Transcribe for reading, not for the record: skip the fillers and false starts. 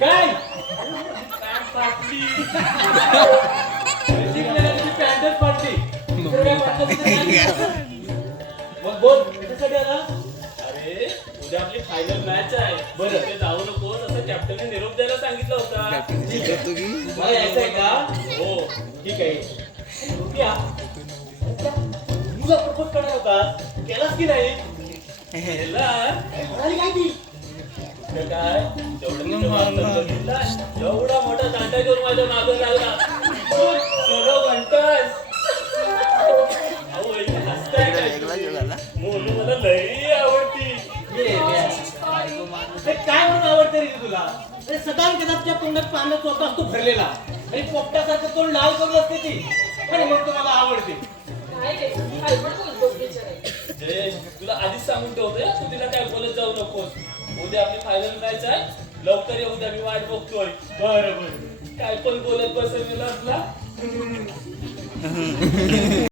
काय पॅन्ट फाटली. जिंकलेल्या दिवशी पॅन्टच फाटली. दुसरं काय फाटलं तिथे नाही. मग बोल कशासाठी आला? अरे उद्या आपली फायनल मॅच आहे. बरं ते जाऊ नकोस असं कॅप्टनने निरोप द्यायला सांगितलं होता. मला यायचंय का? हो. ठीक आहे. रुपया तुला प्रपोज करणार होता, केलास की नाही? केला. म्हणाली काय ती? तर काय जेवढं मी तेव्हा बघितला, एवढा मोठा दांडा घेऊन माझ्या मागं लागला. सगळं म्हणतास. अहो वहिनी हसताय काय? मोनू मला लई आवडती. काय म्हणून आवडते रे तुला? अरे सदा कदापच्या तोंडात पाण्यात चोथा असतो भरलेला आणि पोपट्यासारखं तोंड लाल करून असते ती आणि मग तुम्हाला आवडते. जयेश तुला आधीच सांगून ठेवतोय तू तिला काय बोलत जाऊ नकोस. उद्या आपली फायनल मॅच आहे. लवकर ये उद्या, मी वाट बघतोय. बरं बरं काय पण बोलत बसेल असला.